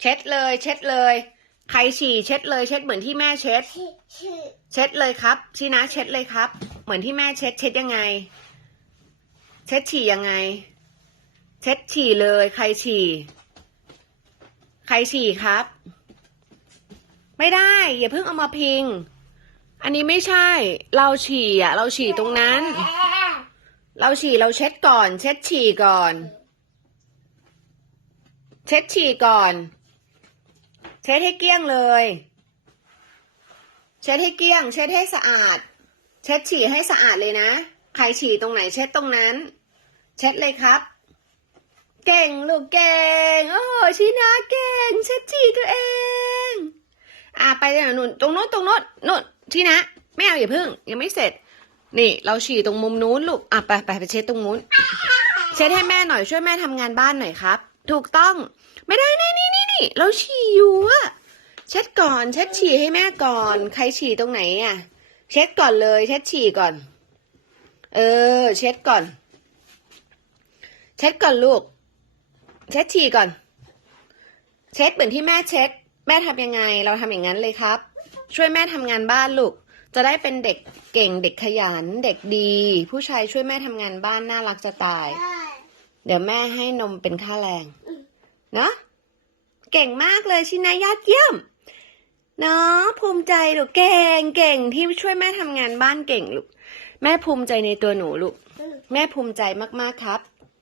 เช็ดเลย เช็ดเลย ใครฉี่เช็ดเลยเช็ดเหมือนที่แม่เช็ด เช็ดเลยครับชีนะเช็ดเลยครับ เหมือนที่แม่เช็ดเช็ดยังไง เช็ดฉี่ยังไง เช็ดฉี่เลย ใครฉี่ ใครฉี่ครับ ไม่ได้อย่าเพิ่งเอามาพิง อันนี้ไม่ใช่ เราฉี่อะ เราฉี่ตรงนั้น เราฉี่เราเช็ดก่อน เช็ดฉี่ก่อน เช็ดฉี่ก่อน ช็ดให้เกลี้ยงเลย เช็ดให้เกลี้ยง เช็ดให้สะอาด เช็ดฉี่ให้สะอาดเลยนะ ใครฉี่ตรงไหนเช็ดตรงนั้น เช็ดเลยครับ เก่งลูกเก่ง โอ้โหชีนาเก่ง เช็ดฉี่ตัวเอง อะไปเลยหนู่นตรงโน้นตรงโน้นนู่นชีนะไม่เอาอย่าเพิ่ง ยังไม่เสร็จ นี่เราฉี่ตรงมุมนู้นลูก อะไปไปไปเช็ดตรงนู้น เช็ดให้แม่หน่อยช่วยแม่ทำงานบ้านหน่อยครับ ถูกต้อง ไม่ได้นี่นี่ นี่นี่เราฉี่อยู่อะเช็ดก่อนเช็ดฉี่ให้แม่ก่อน ใครฉี่ตรงไหนอะเช็ดก่อนเลย เช็ดฉี่ก่อน เออ เช็ดก่อน เช็ดก่อนลูก เช็ดฉี่ก่อน เช็ดเหมือนที่แม่เช็ด แม่ทำยังไง เราทำอย่างนั้นเลยครับ ช่วยแม่ทำงานบ้านลูก จะได้เป็นเด็กเก่งเด็กขยันเด็กดี ผู้ชายช่วยแม่ทำงานบ้านน่ารักจะตาย เดี๋ยวแม่ให้นมเป็นค่าแรง เนาะ เก่งมากเลยชินายอดเยี่ยม เนาะภูมิใจลูกเก่งเก่งที่ช่วยแม่ทำงานบ้านเก่งลูกแม่ภูมิใจในตัวหนูลูก แม่ภูมิใจมากๆครับ